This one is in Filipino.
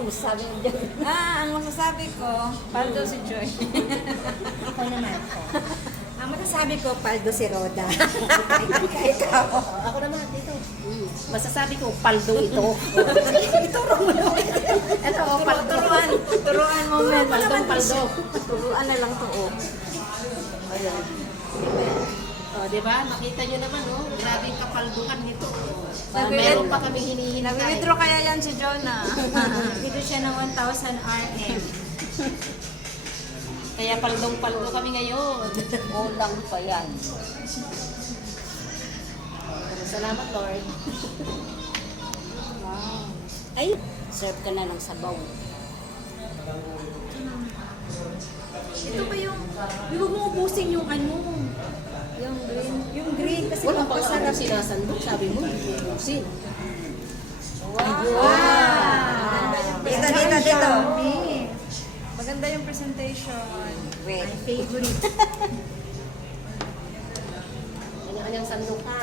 Ang masasabi mo dyan. Ang masasabi ko, paldo si Joy. Ako naman po. Ang masasabi ko, paldo si Roda. Ikaw. Ako naman, dito. Masasabi ko, paldo ito. Ituro mo na. Ito, paldo. Turuan mo, men. Paldo. Turuan na lang to, oh. Ayan. O, di ba? Nakita nyo naman, oh. Grabe yung kapalduhan nito. Meron pa kami hinihintay. Nag-withdraw kaya yan si Jonah. Dito siya ng 1,000 RM. Kaya paldong-paldo kami ngayon. Kulang pa yan. Salamat, Lord. Wow. Ay, serve ka na ng sabaw. Ito ba yung, huwag mo ubusin yung ano, yung green. Yung green kasi Wala pa nga masarap. akong sinasandok. Sabi mo, bubusin. Wow! Dito. Maganda yung presentation. My favorite. Kanya-kanyang sandok ka.